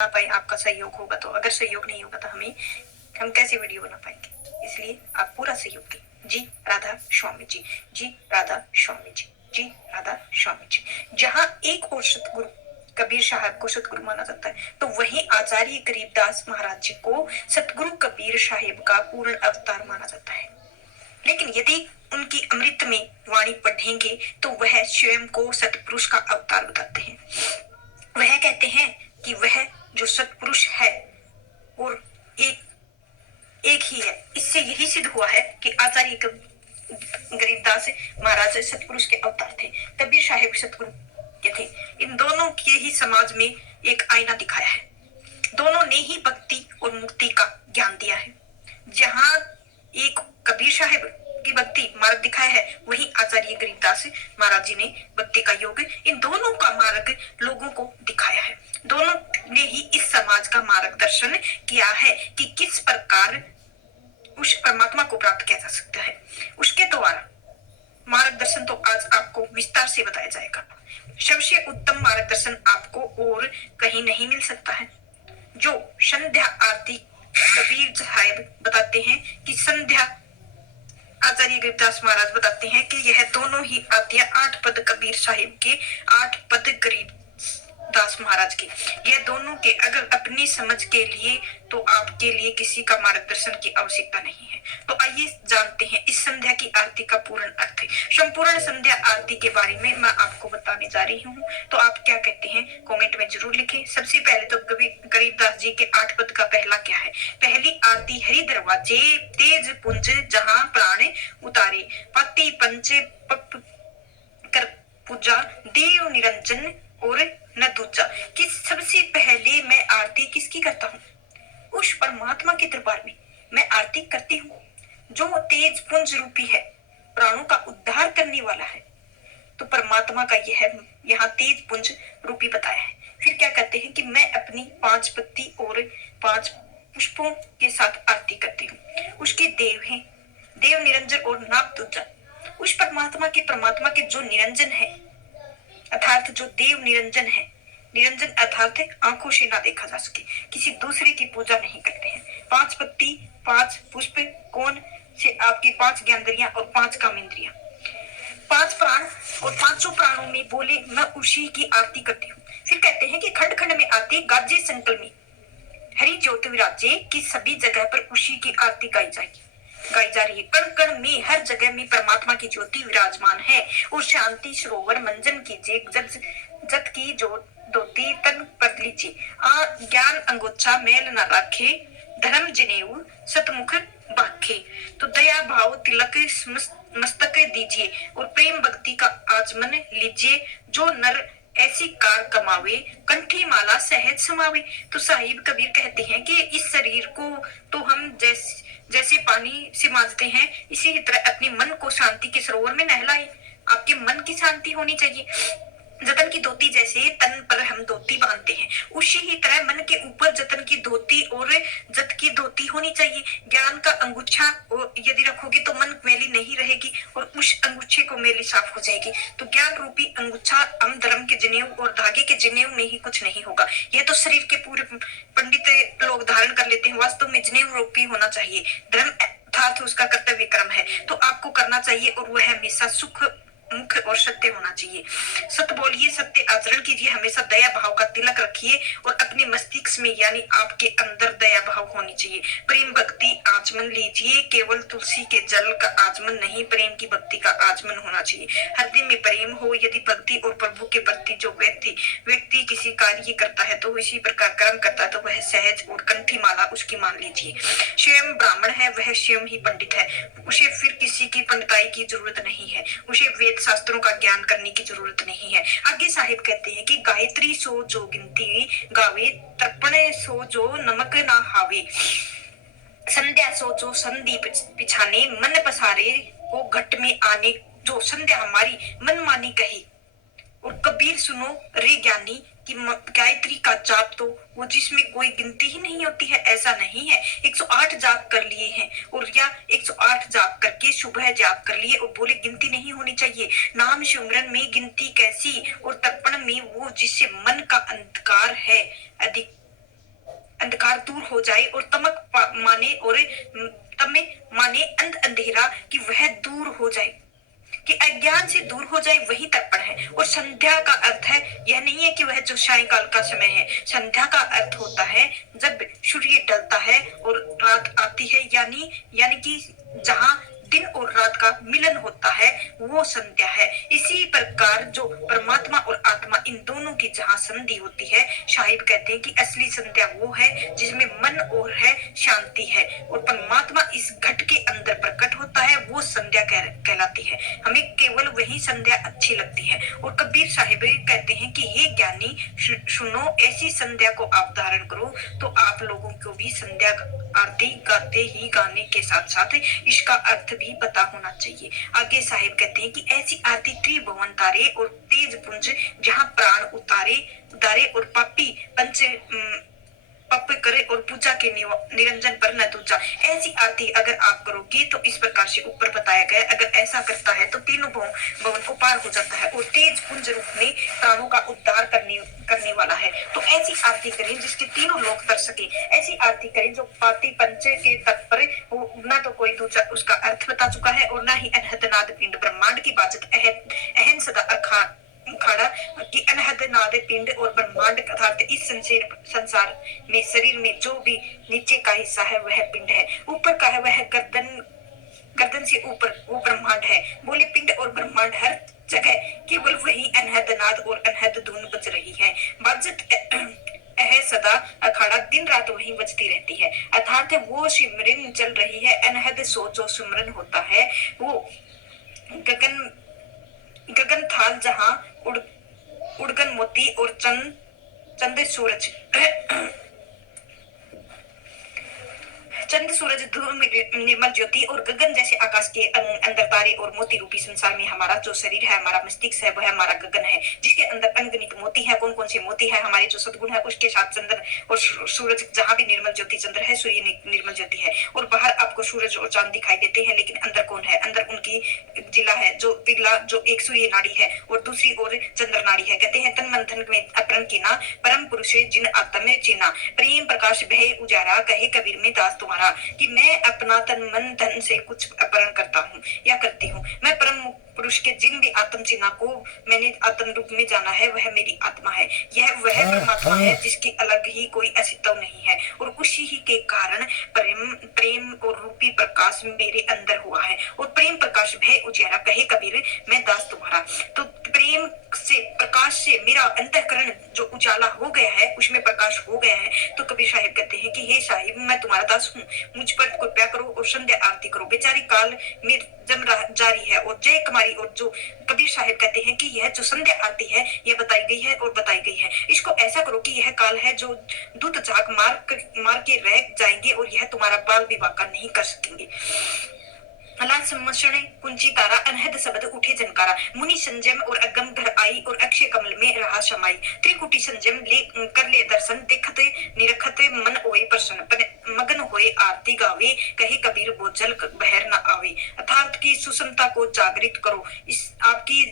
पाए, आपका सहयोग होगा तो। अगर सहयोग नहीं होगा तो हम कैसे वीडियो बना पाएंगे, इसलिए आप पूरा सहयोग दें। जी राधा स्वामी जी, जी राधा स्वामी जी, जी राधा स्वामी जी। जहाँ एक और सतगुरु कबीर साहब को सतगुरु माना जाता है, तो वहीं आचार्य गरीबदास महाराज जी को सतगुरु कबीर साहिब का पूर्ण अवतार माना जाता है। लेकिन यदि उनकी अमृत में वाणी पढ़ेंगे तो वह स्वयं को सतपुरुष का अवतार बताते हैं। वह कहते हैं कि वह जो सतपुरुष है और एक ही है। इससे यही सिद्ध हुआ है कि आचार्य गरीबदास महाराज सतपुरुष के अवतार थे, कबीर साहिब सतगुरु के थे। इन दोनों के ही समाज में एक आईना दिखाया है। दोनों ने ही भक्ति और मुक्ति का ज्ञान दिया है। जहाँ एक कबीर साहिब की भक्ति मार्ग दिखाया है, वहीं आचार्य गरीबदास महाराज जी ने भक्ति का योग इन दोनों का मार्ग लोगों को दिखाया है। दोनों ने ही इस समाज का मार्गदर्शन किया है कि किस प्रकार उस परमात्मा को प्राप्त किया जा सकता है। उसके द्वारा मार्गदर्शन तो आज आपको विस्तार से बताया जाएगा। सबसे उत्तम मार्गदर्शन आपको और कहीं नहीं मिल सकता है। जो संध्या आरती कबीर साहिब बताते हैं कि संध्या आचार्य गरीबदास महाराज बताते हैं कि यह दोनों ही आरतियां 8 पद कबीर साहिब के, 8 पद गरीबदास महाराज के। यह दोनों के अगर अपनी समझ के लिए तो आपके लिए किसी का मार्गदर्शन की आवश्यकता नहीं है। तो आइए जानते हैं इस संध्या की आरती का पूर्ण अर्थ। संपूर्ण संध्या आरती के बारे में मैं आपको बताने जा रही हूँ, तो आप क्या कहते हैं कमेंट में जरूर लिखें। सबसे पहले तो गरीबदास जी के 8 पद का पहला क्या है। पहली आरती हरि दरवाजे तेज पुंज जहां प्राण उतारे, पति पंचे पप कर पूजा देव निरंजन और न दूजा। कि सबसे पहले मैं आरती किसकी करता हूँ, उस परमात्मा के दरबार में मैं आरती करती हूँ जो तेज पुंज रूपी है, प्राणों का उद्धार करने वाला है। तो परमात्मा का यह यहाँ तेज पुंज रूपी बताया है। फिर क्या कहते हैं कि मैं अपनी 5 पत्ती और 5 पुष्पों के साथ आरती करती हूँ। उसके देव हैं देव निरंजन और नाग दूजा। उस परमात्मा के जो निरंजन है, अर्थात जो देव निरंजन है, निरंजन अर्थात आंखों से ना देखा जा सके, किसी दूसरे की पूजा नहीं करते हैं। 5 पत्ती 5 पुष्प कौन से आपकी 5 ज्ञानेंद्रियां और 5 कामेंद्रियां, 5 प्राण और 5 प्राणों में बोले मैं उसी की आरती करती हूँ। फिर कहते हैं कि खंड खंड में आती गाजे संकल में हरि ज्योत विराजे की सभी जगह पर उसी की आरती गाई जा रही है। कण कण में हर जगह में परमात्मा की ज्योति विराजमान है। और शांति सरोवर मंजन कीजिए जत की जो दोती तन पर लीजिए, ज्ञान अंगोछा मेल न राखे, धर्म जनेऊ सतमुख बाखे। तो दया भाव तिलक मस्तक दीजिए और प्रेम भक्ति का आचमन लीजिए। जो नर ऐसी कार कमावे कंठी माला सहज समावे। तो साहिब कबीर कहते हैं कि इस शरीर को तो हम जैसे पानी से मांजते हैं, इसी की तरह अपने मन को शांति के सरोवर में नहलाए। आपके मन की शांति होनी चाहिए। जतन की धोती जैसे तन पर हम धोती बांधते हैं, उसी ही तरह मन के ऊपर जतन की धोती और जत की धोती होनी चाहिए। ज्ञान का अंगूछा यदि रखोगे तो मन मैली नहीं रहेगी और उस अंगूछे को मैली साफ हो जाएगी। तो ज्ञान रूपी अंगूछा हम धर्म के जनेऊ और धागे के जनेऊ में ही कुछ नहीं होगा। यह तो शरीर के पूरे पंडित लोग धारण कर लेते हैं, वास्तव में जनेऊ रूपी होना चाहिए। धर्म अर्थात उसका कर्तव्य कर्म है, तो आपको करना चाहिए और वह हमेशा सुख मुख और सत्य होना चाहिए। सत्य बोलिए, सत्य आचरण कीजिए, हमेशा दया भाव का तिलक रखिए और अपने मस्तिष्क में यानी आपके अंदर दया भाव होनी चाहिए। प्रेम भक्ति आचमन लीजिए, केवल तुलसी के जल का आचमन नहीं, प्रेम की भक्ति का आचमन होना चाहिए। हृदय में प्रेम हो यदि भक्ति और प्रभु के प्रति जो व्यक्ति किसी कार्य करता है तो इसी प्रकार कर्म करता है तो वह सहज और कंठी माला उसकी मान लीजिए। स्वयं ब्राह्मण है, वह स्वयं ही पंडित है, उसे फिर किसी की पंडिताई की जरूरत नहीं है, उसे वेद शास्त्रों का ज्ञान करने की जरूरत नहीं है। आगे साहिब कहते हैं कि गायत्री सो जो गिनती गावे, तर्पण सो जो नमक ना हावे, संध्या सो जो संधि पिछाने, मन पसारे वो घट में आने। जो संध्या हमारी मन मानी कही और कबीर सुनो रे ज्ञानी कि गायत्री का जाप तो वो जिसमें कोई गिनती ही नहीं होती है, ऐसा नहीं है। 108 जाप कर लिए हैं और या 108 जाप करके सुबह जाप कर लिए और बोले गिनती नहीं होनी चाहिए। नाम सिमरन में गिनती कैसी और तर्पण में वो जिससे मन का अंधकार है अधिक अंधकार दूर हो जाए और माने और तब में माने अंधेरा कि वह दूर हो जाए, कि अज्ञान से दूर हो जाए, वही तर्पण है। और संध्या का अर्थ है, यह नहीं है कि वह जो सायंकाल का समय है। संध्या का अर्थ होता है जब सूर्य ढलता है और रात आती है, यानी कि जहां दिन और रात का मिलन होता है, वो संध्या है। इसी प्रकार जो परमात्मा और आत्मा इन दोनों की जहां संधि होती है, साहिब कहते हैं कि असली संध्या वो है जिसमें मन और है, शांति है, और परमात्मा इस घट के अंदर प्रकट होता है, वो संध्या कहलाती है। हमें केवल वही संध्या अच्छी लगती है। और कबीर साहिब कहते हैं कि हे ज्ञानी सुनो, ऐसी संध्या को आप धारण करो तो आप लोगों को भी संध्या आरती गाते ही गाने के साथ साथ इसका अर्थ भी पता होना चाहिए। आगे साहिब कहते हैं कि ऐसी आरती त्रिभुवन तारे और तेज पुंज जहां प्राण उतारे और पापी पंच पप करे और पूजा के निरंजन पर न दूजा। ऐसी आरती अगर आप करोगे तो इस प्रकार से ऊपर बताया गया, अगर ऐसा करता है तो तीनों भवन को पार हो जाता है और तेज पुंज रूप में प्राणों का उद्धार करने वाला है। तो ऐसी आरती करें जिसके तीनों लोग तर सके। ऐसी आरती करें जो पाती पंचे के तट पर न तो कोई दूसरा उसका अर्थ बता चुका है और न ही अनहद पिंड ब्रह्मांड की बात अहन सदा अखाड़ा कि अनहद नाद पिंड और ब्रह्मांड अर्थात इस संसार में शरीर में जो भी नीचे का हिस्सा है वह पिंड है, ऊपर का है वह गर्दन से ऊपर वो ब्रह्मांड है। बोले पिंड और ब्रह्मांड हर जगह केवल वही अनहद नाद और अनहद धुन बज रही है। बाजत सदा अखाड़ा दिन रात वही बजती रहती है, अर्थात वो सिमरन चल रही है। अनहद सो जो सिमरन होता है वो गगन थाल जहां उड़गन मोती और चंद सूरज ध्रुव निर्मल ज्योति और गगन जैसे आकाश के अंदर तारे और मोती रूपी संसार में हमारा जो शरीर है, हमारा मस्तिष्क है, वह हमारा गगन है, जिसके अंदर अनगिनत मोती है। कौन कौन से मोती है? हमारे जो सद्गुण है उसके साथ चंद्र और सूरज, जहां भी निर्मल ज्योति चंद्र है, सूर्य निर्मल ज्योति है। और बाहर आपको सूरज और चांद दिखाई देते हैं, लेकिन अंदर कौन है? अंदर उनकी जिला है जो पिघला, जो एक सूर्य नाड़ी है और दूसरी ओर चंद्र नाड़ी है। कहते हैं तन मन धन में अपरण कीना, परम पुरुष जिन आत्म चीना, प्रेम प्रकाश भय उजारा, कहे कबीर में दास तुम्हारा। कि मैं अपना तन मन धन से कुछ अपहरण करता हूँ या करती हूँ। मैं परम पुरुष के जिन भी आत्म चिन्ह को मैंने आत्म रूप में जाना है वह मेरी आत्मा है। यह वह परमात्मा है जिसकी अलग ही कोई अस्तित्व नहीं है और उसी ही के कारण प्रेम और रूपी प्रकाश मेरे अंदर हुआ है। और प्रेम प्रकाश भय उजियारा, कहे कबीर मैं दास तुम्हारा। तो प्रेम से प्रकाश से मेरा अंतःकरण जो उजाला हो गया है, उसमें प्रकाश हो गया है। तो कबीर साहिब कहते हैं कि हे साहिब मैं तुम्हारा दास हूँ, मुझ पर कृपया करो और संध्या आरती करो। बेचारी काल में जम जारी है और जय कुमारी। और जो कबीर साहिब कहते हैं कि यह जो संध्या आरती है यह बताई गई है और बताई गई है, इसको ऐसा करो कि यह काल है जो दूत झाक मार के रह जाएंगे और यह तुम्हारा बाल विवाह का नहीं कर सकेंगे। अलान सम्मषण कुंची तारा, अनहद शब्द उठे जनकारा, मुनि संजम और अगम घर आई और अक्षय कमल में रहा समाई। त्रिकुटी संजम कर ले दर्शन, देखत निरखत मन होए प्रसन्न, मगन होए आरती गावे, कहे कबीर बोझल बहर न आवे। अर्थात की सुसमता को जागृत करो, इस आपकी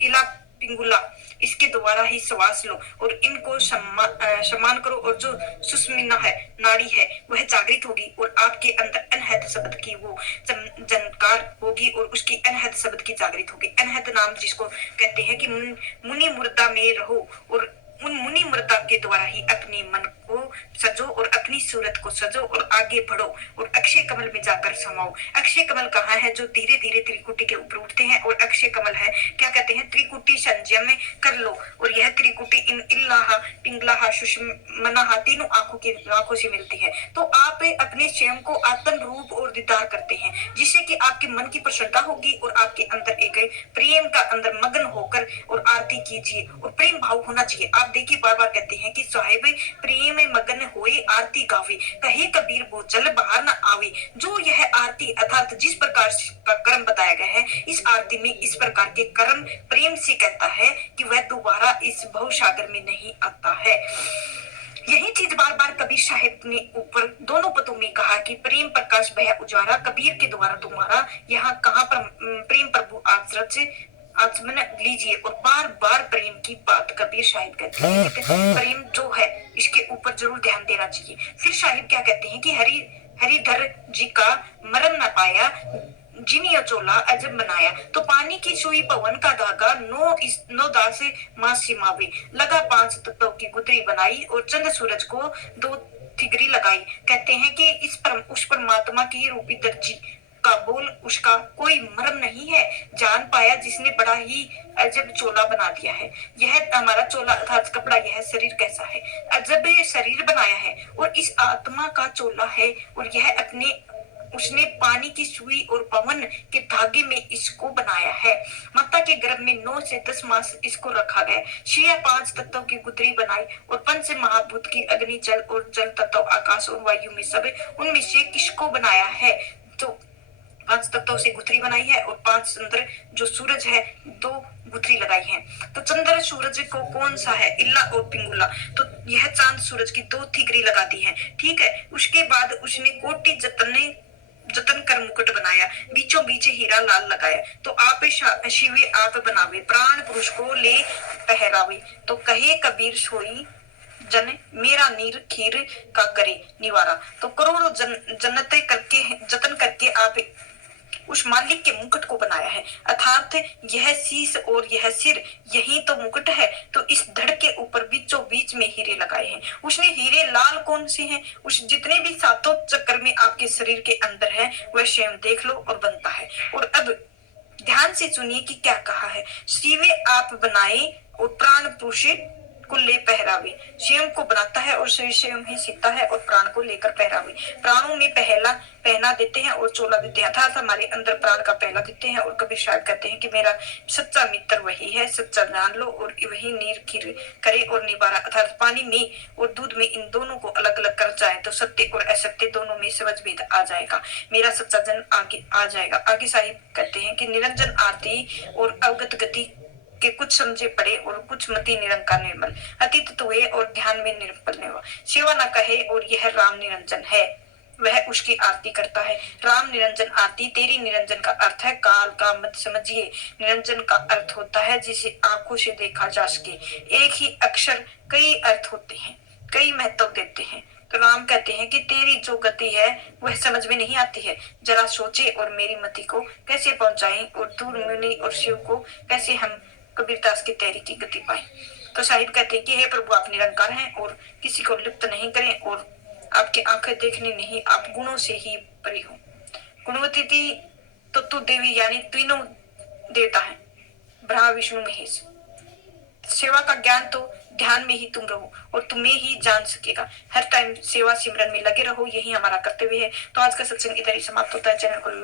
इला पिंगुला इसके द्वारा ही श्वास लो और इनको सम्मान करो। और जो सुस्मिना है नाड़ी है वह जागृत होगी और आपके अंदर अनहद शब्द की वो जनकार होगी और उसकी अनहद शब्द की जागृत होगी। अनहद नाम जिसको कहते हैं कि मुनि मुर्दा में रहो और उन मुनि मुर्दा के द्वारा ही अपने मन को सजो और अपनी सूरत को सजो और आगे बढ़ो और अक्षय कमल में जाकर समाओ। अक्षय कमल कहाँ है? जो धीरे धीरे त्रिकुटी के ऊपर उठते हैं और अक्षय कमल है क्या कहते हैं? त्रिकुटी संजय में कर लो और यह त्रिकुटी इन इल्लाहा पिंगलाहा सुषमनाहा तीनों आंखों से मिलती है। तो आप अपने स्वयं को आत्म रूप और दीदार करते हैं, जिससे कि आपके मन की प्रसन्नता होगी और आपके अंदर एक प्रेम का अंदर मगन होकर और आरती कीजिए और प्रेम भाव होना चाहिए। आप देखिए बार बार कहते हैं कि साहिब प्रेम में मगन होए आरती गावे, कहे कबीर बोझल बाहर न आवे। जो यह आरती अर्थात जिस प्रकार का कर्म बताया गया है, इस आरती में इस प्रकार के कर्म प्रेम से कहता है कि वह दोबारा इस भव सागर में नहीं आता है। यही चीज बार बार कबीर साहिब ने ऊपर दोनों पदों में कहा कि प्रेम प्रकाश भय उजारा, कबीर के द्वारा तुम्हारा यहाँ कहाँ पर प्रेम प्रभु आचमन लीजिए। और बार बार प्रेम की बात कबीर साहिब कहते हैं कि प्रेम जो है इसके ऊपर जरूर ध्यान देना चाहिए। फिर साहिब क्या कहते हैं कि हरिधर जी का मरण न पाया, जिनिया चोला अजब बनाया। तो पानी की सुई पवन का धागा, नौ दास मास सिमावे, लगा 5 तत्वों की गुदरी बनाई, और चंद्र सूरज को 2 थिगरी लगाई। कहते हैं कि उस परमात्मा की रूपी दर्जी का बोल, उसका कोई मर्म नहीं है। जान पाया जिसने बड़ा ही अजब चोला बना दिया है। यह हमारा चोला अर्थात कपड़ा, यह शरीर कैसा है, अजब शरीर बनाया है, और इस आत्मा का चोला है। और यह उसने पानी की सुई और पवन के धागे में इसको बनाया है। माता के गर्भ में 9 से 10 मास इसको रखा गया। 5 तत्वों की गुदरी बनाई, और पंच महाभूत की अग्नि, जल और जल तत्व, आकाश और वायु में सब, उनमें से किसको बनाया है। तो 5 तत्वों से गुथरी बनाई है, और 5 चंद्र जो सूरज है 2 गुथरी लगाई है। तो चंद्र सूरज को कौन सा है, इल्ला और पिंगुला। तो यह चांद सूरज की 2 थिगरी लगा दी है। ठीक है। उसके बाद उसने कोटि जतन कर मुकुट बनाया, बीचों बीच हीरा लाल लगाया। तो आप शिवे आप बनावे, प्राण पुरुष को ले पहरावे। तो कहे कबीर सोई जन, मेरा नीर खीर का करे निवारा। तो करोड़ों जन्नतें करके जतन करके आप उस मालिक के मुकुट को बनाया है। अर्थात यह शीश और यह सिर, यही तो मुकुट है। तो इस धड़ के ऊपर बीचों बीच में हीरे लगाए हैं। उसने हीरे लाल कौन से हैं, उस जितने भी 7 चक्र में आपके शरीर के अंदर है, वह स्वयं देख लो और बनता है। और अब ध्यान से सुनिए कि क्या कहा है। शिवे आप बनाए, और प्राण पुरुष को ले पहरावे। स्वयं को बनाता है और स्वयं ही सीखता है, और प्राण को लेकर पहरावे। प्राणों में पहना देते हैं और चोला देते हैं, अर्थात हमारे अंदर प्राण का पहला देते हैं। और कबीर साहब कहते हैं कि मेरा सच्चा मित्र वही है, सच्चा जान लो, और वही नीर खीर करे और निवारा। अर्थात पानी में और दूध में इन दोनों को अलग अलग कर जाए तो सत्य और असत्य दोनों में समझ भेद आ जाएगा, मेरा सच्चा जन आगे आ जाएगा। आगे साहिब कहते हैं कि निरंजन आरती और अवगत गति के कुछ समझे पड़े, और कुछ मति निरंकार निर्मल, अतीत हुए और ध्यान में निरंपल हुआ। सेवा न कहे और यह राम निरंजन है, वह उसकी आरती करता है। राम निरंजन आरती, तेरी निरंजन का अर्थ है काल का मत समझिए। निरंजन का अर्थ होता है जिसे आंखों से देखा जा सके। एक ही अक्षर कई अर्थ होते हैं, कई महत्व देते हैं। तो राम कहते हैं कि तेरी जो गति है वह समझ में नहीं आती है, जरा सोचे और मेरी मति को कैसे पहुंचाएं, और दूर मुनि और शिव को कैसे हम कबीरदास की तेरी की गति पाए। तो साहिब कहते हैं कि हे प्रभु आप निरंकार हैं और किसी को लिप्त नहीं करें, और आपकी आंखें देखनी नहीं, आप गुणों से ही परी हो। गुणवती तो तू देवी यानी तीनों देवता है, ब्रह्मा विष्णु महेश। सेवा का ज्ञान तो ध्यान में ही तुम रहो, और तुम्हें ही जान सकेगा। हर टाइम सेवा सिमरन में लगे रहो, यही हमारा कर्तव्य है। तो आज का सत्संग इधर ही समाप्त होता है। चैनल को